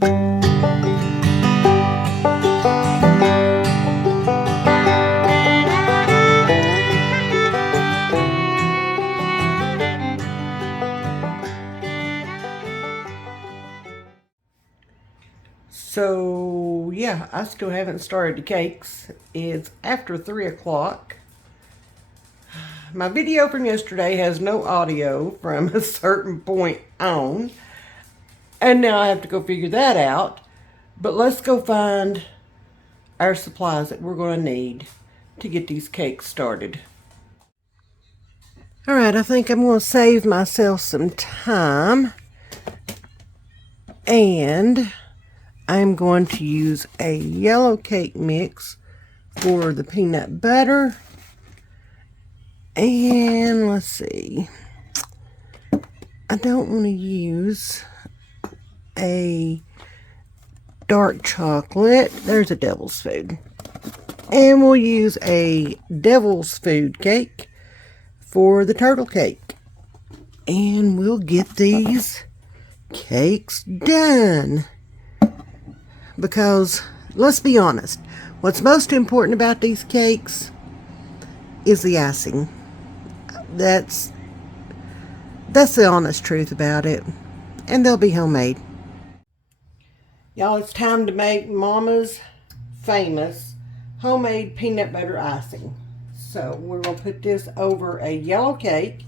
So yeah, I still haven't started the cakes. It's after 3 o'clock. My video from yesterday has no audio from a certain point on. And now I have to go figure that out. But let's go find our supplies that we're going to need to get these cakes started. Alright, I think I'm going to save myself some time. And I'm going to use a yellow cake mix for the peanut butter. And let's see. I don't want to use a dark chocolate. There's a devil's food. And we'll use a devil's food cake for the turtle cake. And we'll get these cakes done. Because, let's be honest, what's most important about these cakes is the icing. That's the honest truth about it. And they'll be homemade. Y'all, it's time to make Mama's famous homemade peanut butter icing. So we're going to put this over a yellow cake.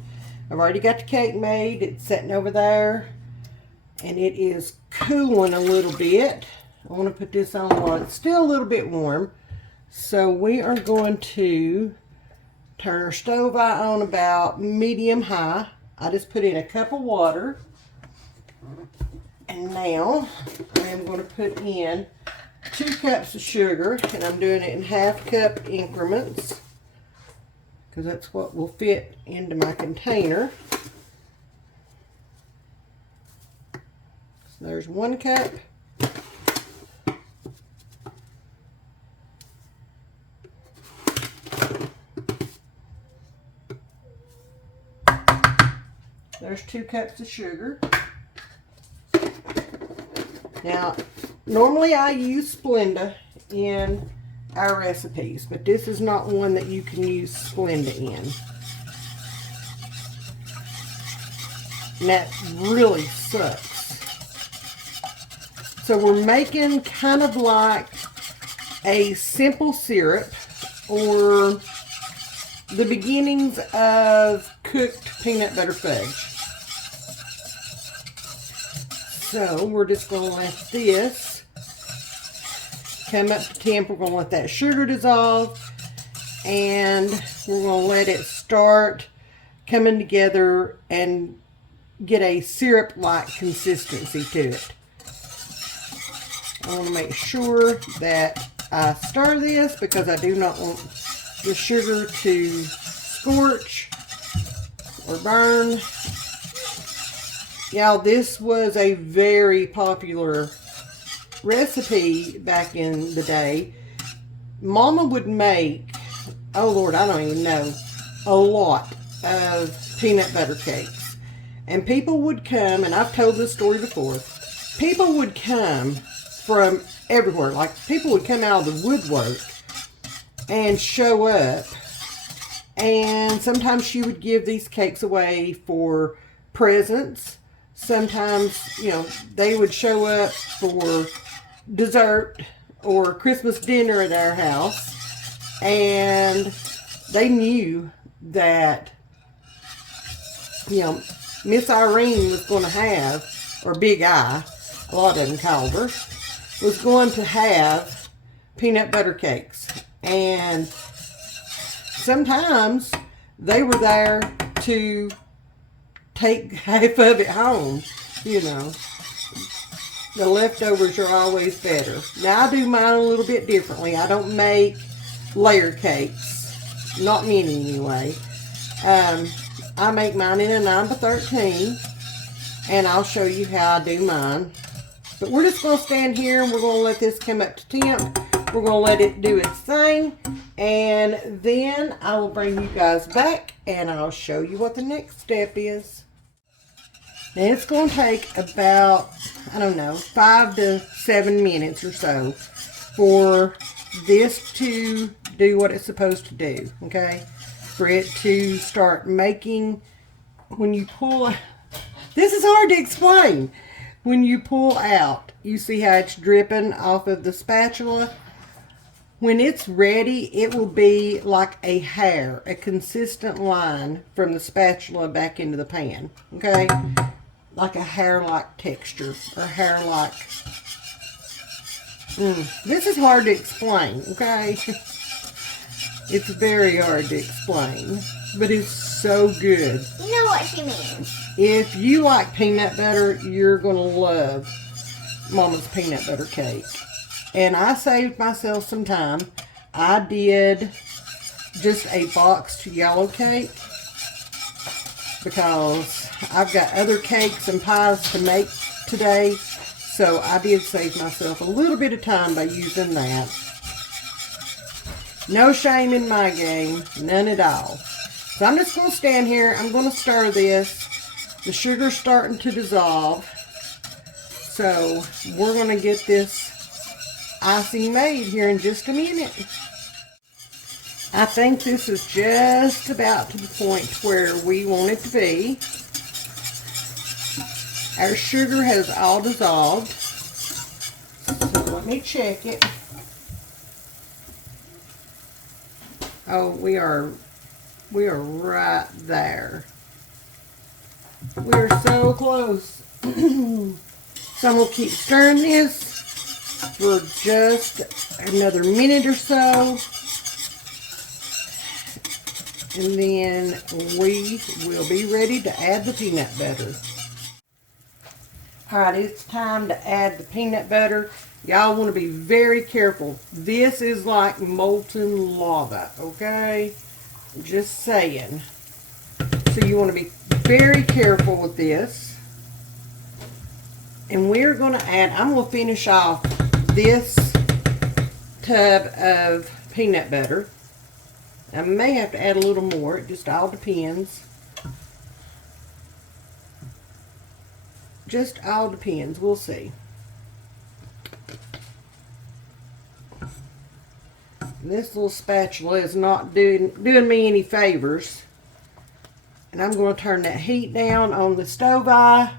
I've already got the cake made. It's sitting over there. And it is cooling a little bit. I want to put this on while it's still a little bit warm. So we are going to turn our stove on about medium high. I just put in a cup of water. And now I am going to put in 2 cups of sugar. And I'm doing it in half-cup increments, because that's what will fit into my container. So there's 1 cup. There's 2 cups of sugar. Now, normally I use Splenda in our recipes, but this is not one that you can use Splenda in. And that really sucks. So we're making kind of like a simple syrup, or the beginnings of cooked peanut butter fudge. So we're just going to let this come up to temp. We're going to let that sugar dissolve, and we're going to let it start coming together and get a syrup-like consistency to it. I want to make sure that I stir this, because I do not want the sugar to scorch or burn. Y'all, this was a very popular recipe back in the day. Mama would make, oh Lord, I don't even know, a lot of peanut butter cakes. And people would come, and I've told this story before, people would come from everywhere. Like, people would come out of the woodwork and show up. And sometimes she would give these cakes away for presents. Sometimes, you know, they would show up for dessert or Christmas dinner at our house. And they knew that, you know, Miss Irene was going to have, or Big I, a lot of them called her, was going to have peanut butter cakes. And sometimes they were there to take half of it home, you know. The leftovers are always better. Now, I do mine a little bit differently. I don't make layer cakes. Not many, anyway. I make mine in a 9x13. And I'll show you how I do mine. But we're just going to stand here, and we're going to let this come up to temp. We're going to let it do its thing. And then I will bring you guys back, and I'll show you what the next step is. Now it's going to take about, I don't know, 5 to 7 minutes or so for this to do what it's supposed to do, okay? For it to start making, when you pull, this is hard to explain. When you pull out, you see how it's dripping off of the spatula? When it's ready, it will be like a hair, a consistent line from the spatula back into the pan, okay? Like a hair-like texture, or hair-like. This is hard to explain, okay? It's very hard to explain, but it's so good. You know what she means. If you like peanut butter, you're going to love Mama's peanut butter cake. And I saved myself some time. I did just a boxed yellow cake because I've got other cakes and pies to make today. So I did save myself a little bit of time by using that. No shame in my game, none at all. So I'm just going to stand here. I'm going to stir this. The sugar's starting to dissolve. So we're going to get this icing made here in just a minute. I think this is just about to the point where we want it to be. Our sugar has all dissolved. So let me check it. Oh, we are right there. We are so close. So I'm going to keep stirring this for just another minute or so. And then we will be ready to add the peanut butter. Alright, it's time to add the peanut butter. Y'all want to be very careful. This is like molten lava, okay? Just saying. So you want to be very careful with this. And we're going to add, I'm going to finish off this tub of peanut butter. I may have to add a little more. It just all depends. Just all depends. We'll see. This little spatula is not doing me any favors. And I'm going to turn that heat down on the stove eye.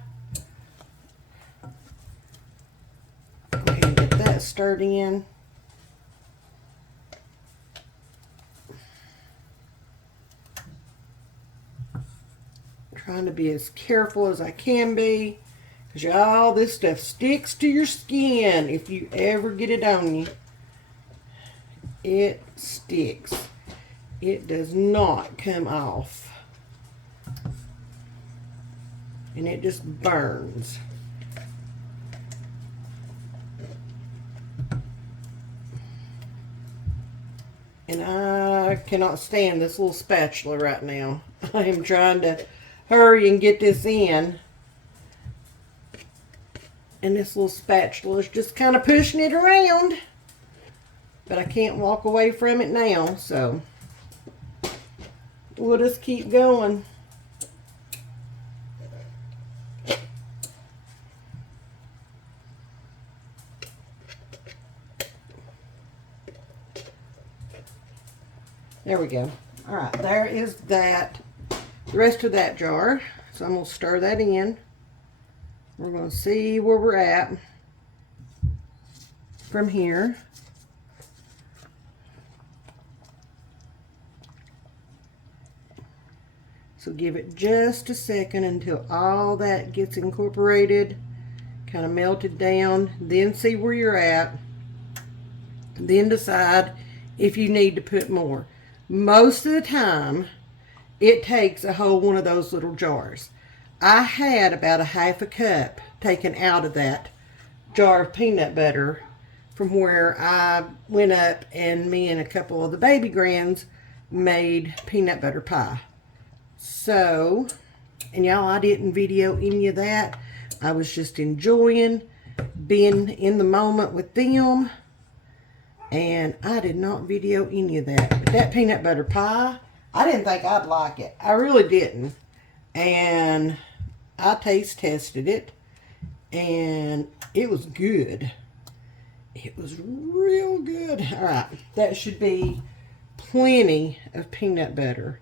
Go ahead and get that stirred in. Trying to be as careful as I can be. Because y'all, this stuff sticks to your skin if you ever get it on you. It sticks. It does not come off. And it just burns. And I cannot stand this little spatula right now. I am trying to hurry and get this in. And this little spatula is just kind of pushing it around. But I can't walk away from it now, so we'll just keep going. There we go. All right, there is that, the rest of that jar. So I'm going to stir that in. We're going to see where we're at from here. So give it just a second until all that gets incorporated, kind of melted down. Then see where you're at. Then decide if you need to put more. Most of the time, it takes a whole one of those little jars. I had about a half a cup taken out of that jar of peanut butter from where I went up and me and a couple of the baby grands made peanut butter pie. So, and y'all, I didn't video any of that. I was just enjoying being in the moment with them. And I did not video any of that. But that peanut butter pie, I didn't think I'd like it. I really didn't. And I taste tested it, and it was good. It was real good. All right, that should be plenty of peanut butter.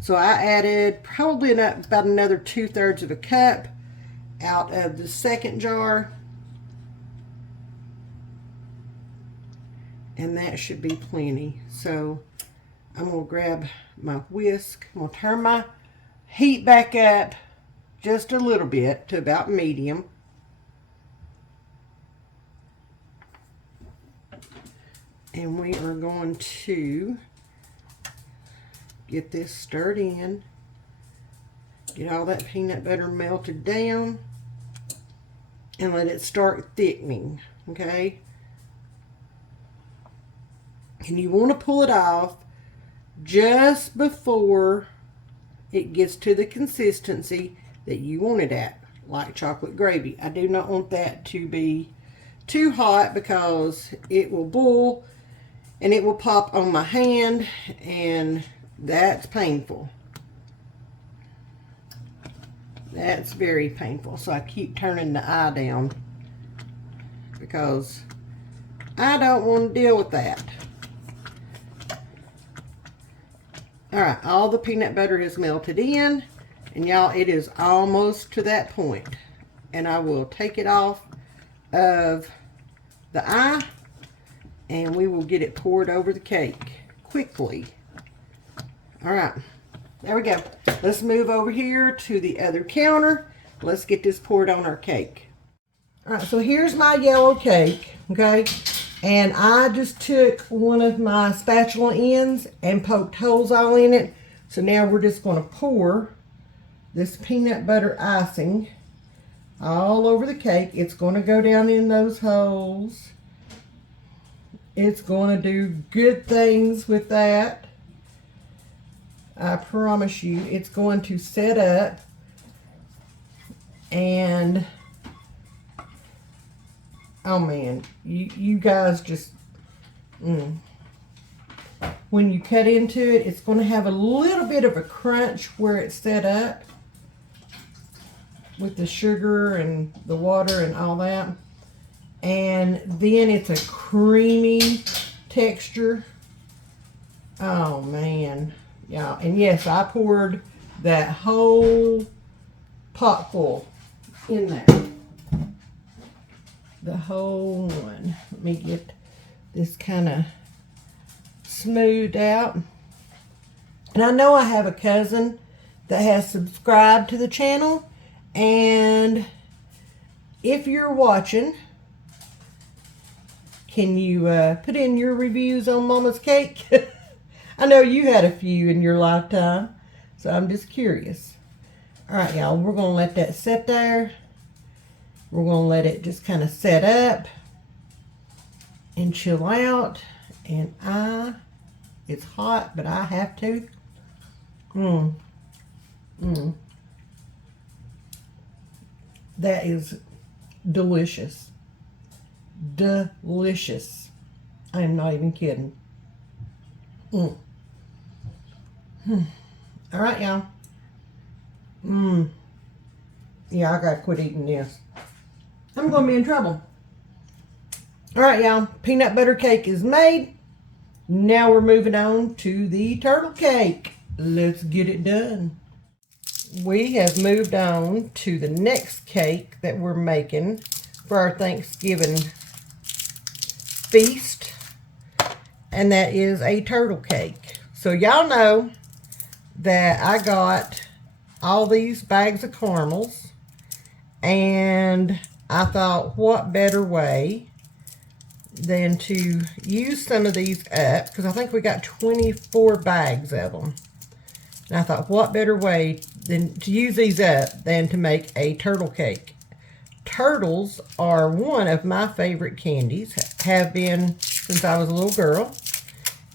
So I added probably about another 2/3 of a cup out of the second jar. And that should be plenty. So I'm going to grab my whisk. I'm going to turn my heat back up just a little bit to about medium. And we are going to get this stirred in. Get all that peanut butter melted down. And let it start thickening. Okay? And you want to pull it off just before it gets to the consistency that you want it at, like chocolate gravy. I do not want that to be too hot because it will boil and it will pop on my hand, and that's painful. That's very painful. So I keep turning the eye down because I don't want to deal with that. Alright, all the peanut butter is melted in, and y'all, it is almost to that point. And I will take it off of the eye, and we will get it poured over the cake quickly. Alright, there we go. Let's move over here to the other counter. Let's get this poured on our cake. Alright, so here's my yellow cake, okay? And I just took one of my spatula ends and poked holes all in it. So now we're just going to pour this peanut butter icing all over the cake. It's going to go down in those holes. It's going to do good things with that. I promise you, it's going to set up, and oh man, you guys just, when you cut into it, it's going to have a little bit of a crunch where it's set up with the sugar and the water and all that. And then it's a creamy texture. Oh man, yeah. And yes, I poured that whole pot full in there. The whole one. Let me get this kind of smoothed out. And I know I have a cousin that has subscribed to the channel, and if you're watching, can you put in your reviews on Mama's cake? I know you had a few in your lifetime, so I'm just curious. All right, y'all, we're going to let that sit there. We're going to let it just kind of set up and chill out. And it's hot, but I have to. That is delicious. Delicious. I am not even kidding. All right, y'all. Yeah, I gotta quit eating this. I'm gonna be in trouble. All right, y'all. Peanut butter cake is made. Now we're moving on to the turtle cake. Let's get it done. We have moved on to the next cake that we're making for our Thanksgiving feast, and that is a turtle cake. So y'all know that I got all these bags of caramels, and I thought, what better way than to use some of these up, because I think we got 24 bags of them. And I thought, what better way than to use these up than to make a turtle cake. Turtles are one of my favorite candies, have been since I was a little girl,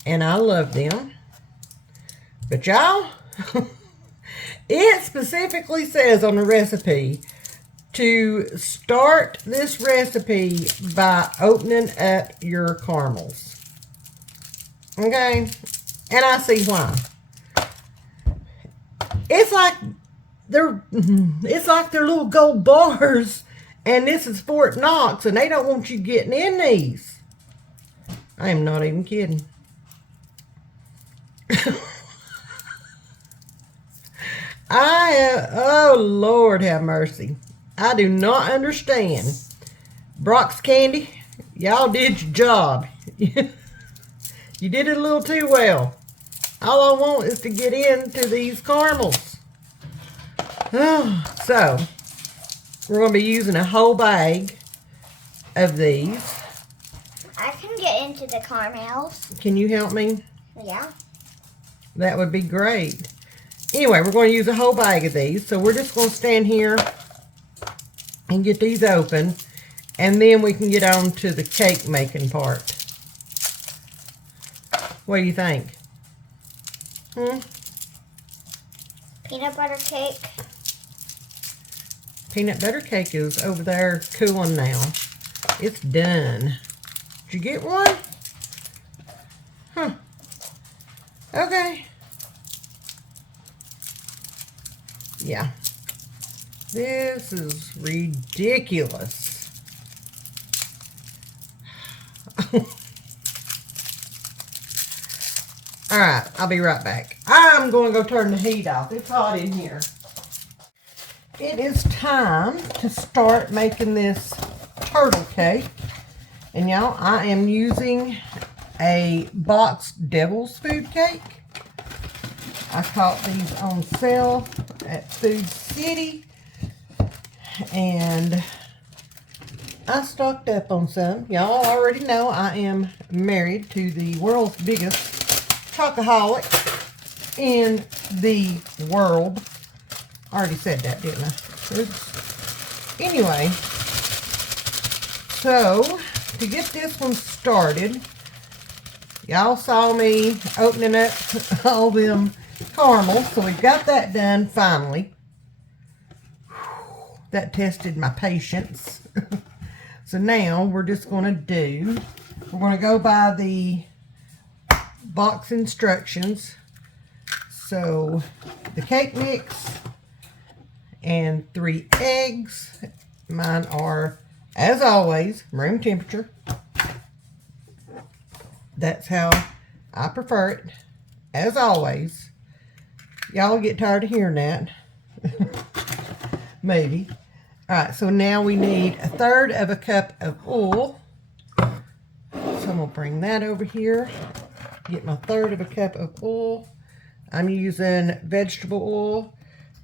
and I love them. But y'all, it specifically says on the recipe to start this recipe by opening up your caramels. Okay? And I see why. It's like it's like they're little gold bars, and this is Fort Knox, and they don't want you getting in these. I am not even kidding. Oh Lord have mercy. I do not understand. Brock's Candy, y'all did your job. You did it a little too well. All I want is to get into these caramels. So, we're going to be using a whole bag of these. I can get into the caramels. Can you help me? Yeah. That would be great. Anyway, we're going to use a whole bag of these. So we're just going to stand here and get these open. And then we can get on to the cake making part. What do you think? Peanut butter cake. Peanut butter cake is over there cooling now. It's done. Did you get one? Huh. Okay. Yeah. This is ridiculous. Alright, I'll be right back. I'm going to go turn the heat off. It's hot in here. It is time to start making this turtle cake. And y'all, I am using a boxed devil's food cake. I caught these on sale at Food City. And I stocked up on some. Y'all already know I am married to the world's biggest chocoholic in the world. I already said that, didn't I? Oops. Anyway, so to get this one started, y'all saw me opening up all them caramels, so we've got that done finally. That tested my patience. So now we're just going to go by the box instructions. So the cake mix and 3 eggs. Mine are, as always, room temperature. That's how I prefer it, as always. Y'all get tired of hearing that. Maybe. Alright, so now we need 1/3 of a cup of oil. So I'm going to bring that over here. Get my 1/3 of a cup of oil. I'm using vegetable oil.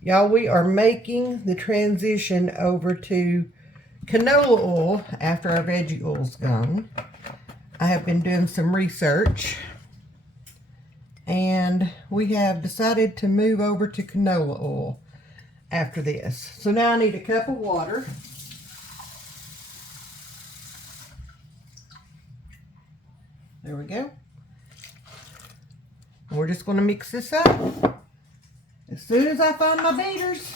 Y'all, we are making the transition over to canola oil after our veggie oil's gone. I have been doing some research, and we have decided to move over to canola oil after this. So now I need a cup of water. There we go. And we're just going to mix this up as soon as I find my beaters.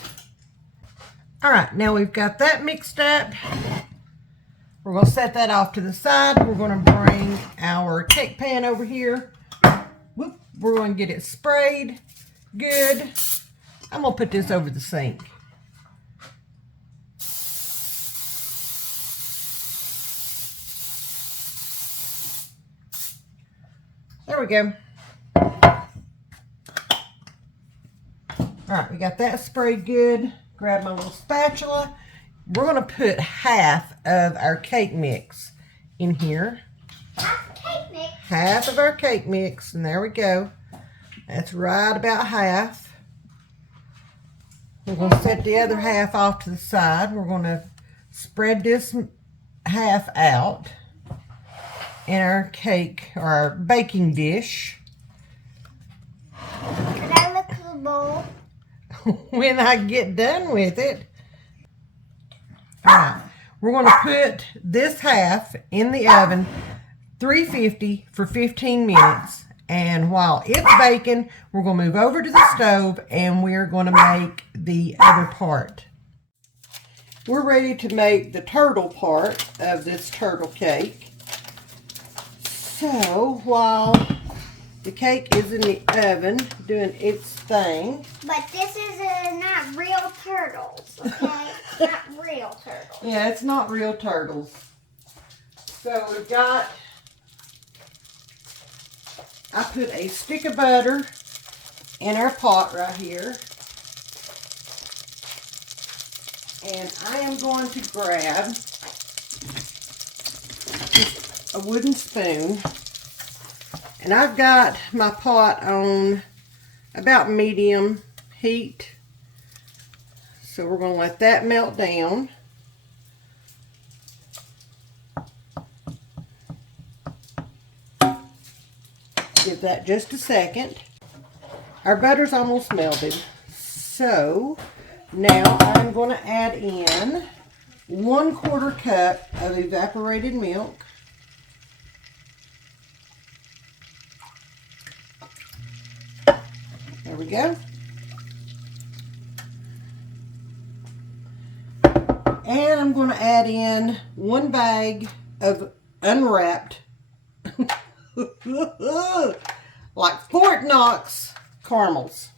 Alright, now we've got that mixed up. We're going to set that off to the side. We're going to bring our cake pan over here. Whoop, we're going to get it sprayed good. I'm going to put this over the sink. There we go. Alright, we got that sprayed good. Grab my little spatula. We're going to put half of our cake mix in here. Half cake mix. Half of our cake mix, and there we go. That's right about half. We're going to set the other half off to the side. We're going to spread this half out in our cake, or our baking dish. Can I look at the bowl? When I get done with it. Alright, we're going to put this half in the oven, 350 for 15 minutes. And while it's baking, we're going to move over to the stove and we're going to make the other part. We're ready to make the turtle part of this turtle cake. So while the cake is in the oven doing its thing. But this is not not real turtles, okay? Not real turtles. Yeah, it's not real turtles. So we've got, I put a stick of butter in our pot right here. And I am going to grab just a wooden spoon. And I've got my pot on about medium heat. So we're going to let that melt down. Give that just a second. Our butter's almost melted. So now I'm going to add in 1/4 cup of evaporated milk. There we go. And I'm going to add in 1 bag of unwrapped, like Fort Knox caramels.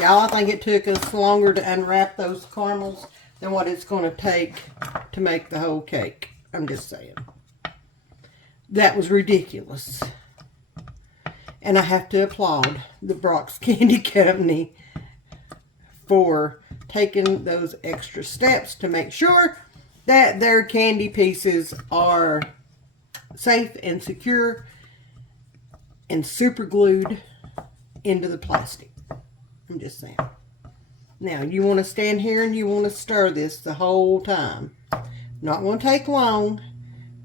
Y'all, I think it took us longer to unwrap those caramels than what it's going to take to make the whole cake. I'm just saying. That was ridiculous. And I have to applaud the Brock's Candy Company for taking those extra steps to make sure that their candy pieces are safe and secure and super glued into the plastic. I'm just saying. Now, you want to stand here and you want to stir this the whole time. Not going to take long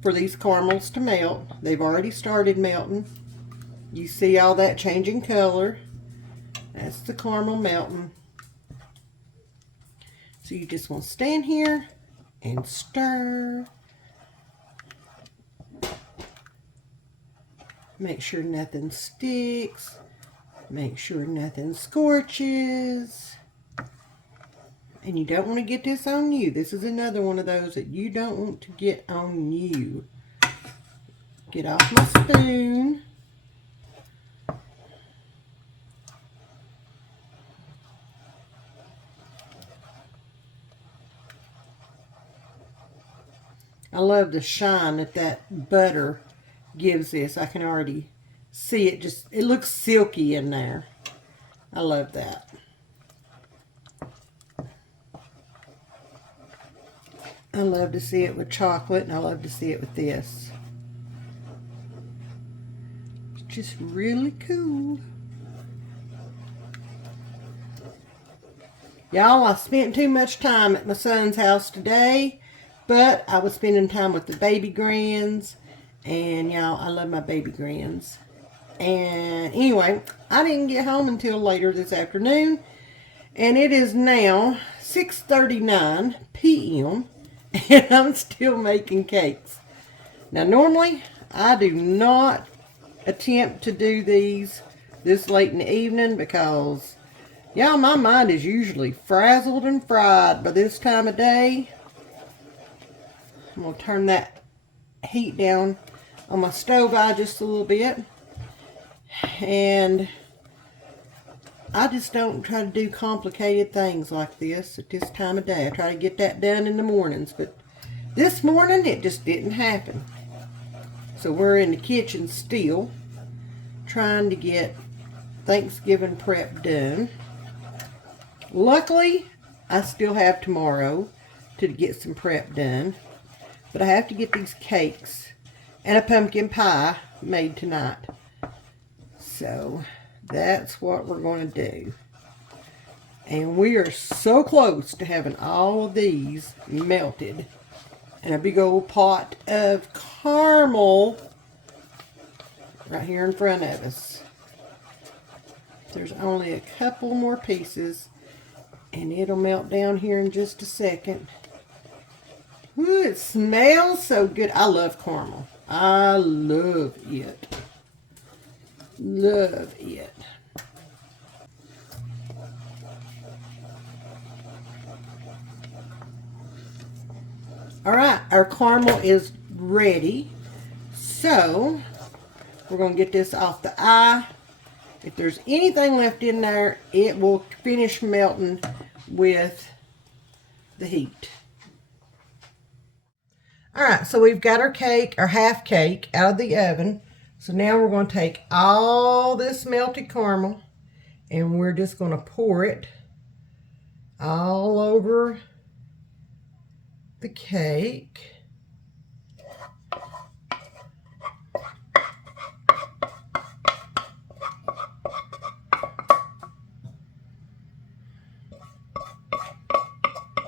for these caramels to melt. They've already started melting. You see all that changing color. That's the caramel melting. So you just want to stand here and stir. Make sure nothing sticks. Make sure nothing scorches. And you don't want to get this on you. This is another one of those that you don't want to get on you. Get off my spoon. I love the shine that butter gives this. I can already see it. It looks silky in there. I love that. I love to see it with chocolate, and I love to see it with this. It's just really cool. Y'all, I spent too much time at my son's house today, but I was spending time with the baby grands, and y'all, I love my baby grands. And anyway, I didn't get home until later this afternoon, and it is now 6:39 p.m. and I'm still making cakes. Now, normally, I do not attempt to do these this late in the evening because, y'all, my mind is usually frazzled and fried by this time of day. I'm going to turn that heat down on my stove eye just a little bit. And I just don't try to do complicated things like this at this time of day. I try to get that done in the mornings, but this morning it just didn't happen. So we're in the kitchen still, trying to get Thanksgiving prep done. Luckily, I still have tomorrow to get some prep done, but I have to get these cakes and a pumpkin pie made tonight. So that's what we're going to do. And we are so close to having all of these melted. And a big old pot of caramel right here in front of us. There's only a couple more pieces, and it'll melt down here in just a second. Ooh, it smells so good. I love caramel. I love it. Love it. Alright, our caramel is ready. So, we're going to get this off the eye. If there's anything left in there, it will finish melting with the heat. Alright, so we've got our cake, our half cake, out of the oven. So now we're going to take all this melted caramel and we're just going to pour it all over the cake.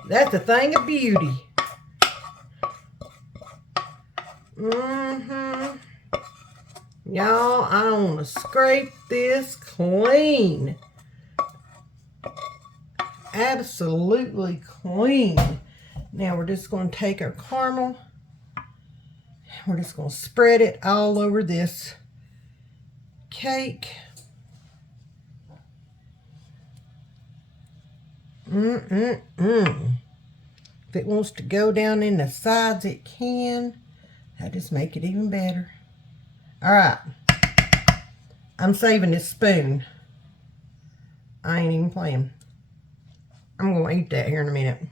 That's a thing of beauty. Y'all, I want to scrape this clean. Absolutely clean. Now we're just going to take our caramel. We're just going to spread it all over this cake. If it wants to go down in the sides, it can. I just make it even better. All right. I'm saving this spoon. I ain't even playing. I'm going to eat that here in a minute.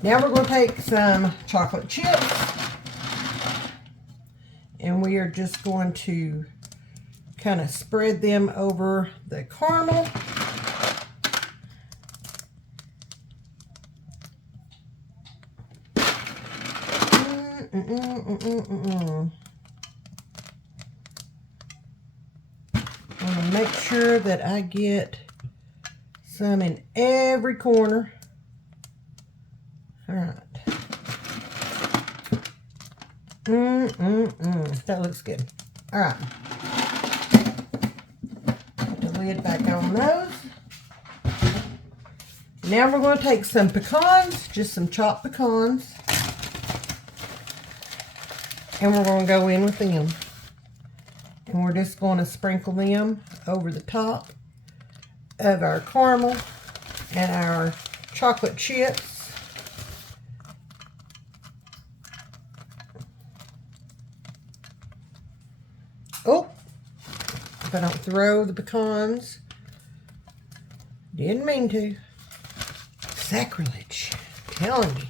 Now we're going to take some chocolate chips. And we are just going to kind of spread them over the caramel. I'm going to make sure that I get some in every corner. All right. That looks good. All right. Put the lid back on those. Now we're going to take some pecans, just some chopped pecans, and we're going to go in with them. And we're just going to sprinkle them over the top of our caramel and our chocolate chips. Oh, if I don't throw the pecans. Didn't mean to. Sacrilege. I'm telling you.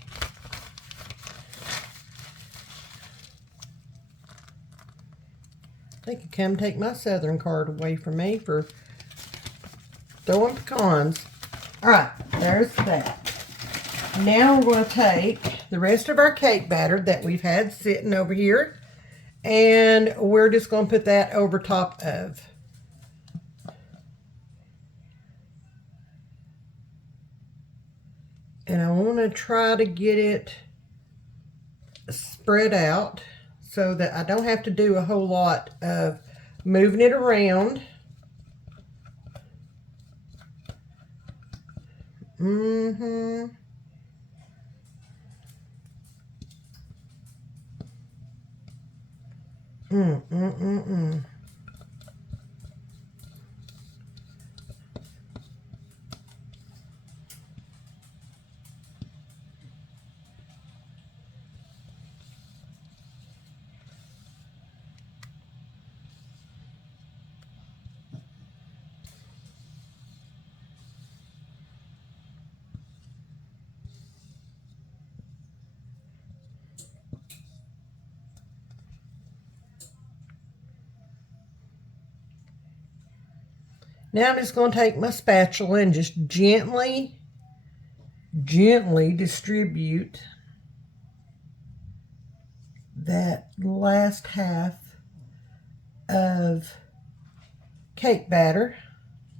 They could come take my Southern card away from me for throwing pecans. Alright, there's that. Now we're going to take the rest of our cake batter that we've had sitting over here, and we're just going to put that over top of. And I want to try to get it spread out so that I don't have to do a whole lot of moving it around. Now I'm just going to take my spatula and just gently distribute that last half of cake batter.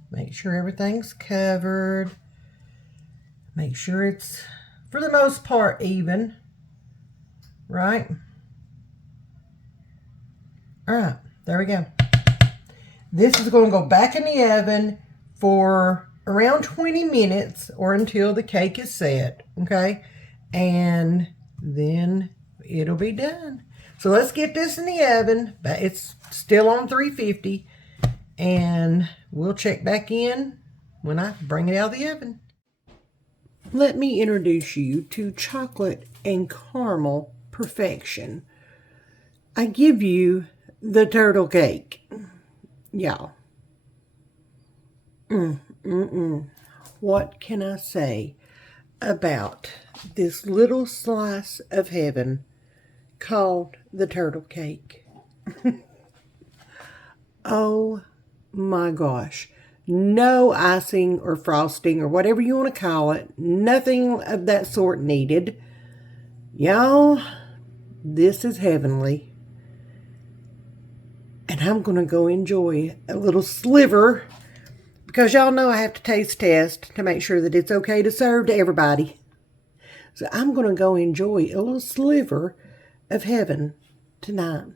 Make sure everything's covered. Make sure it's, for the most part, even. Right? All right, there we go. This is going to go back in the oven for around 20 minutes or until the cake is set, okay? And then it'll be done. So let's get this in the oven. It's still on 350, and we'll check back in when I bring it out of the oven. let me introduce you to chocolate and caramel perfection. I give you the turtle cake. Y'all. What can I say about this little slice of heaven called the turtle cake? Oh my gosh. No icing or frosting or whatever you want to call it. Nothing of that sort needed. Y'all, this is heavenly. And I'm going to go enjoy a little sliver because y'all know I have to taste test to make sure that it's okay to serve to everybody. So I'm going to go enjoy a little sliver of heaven tonight.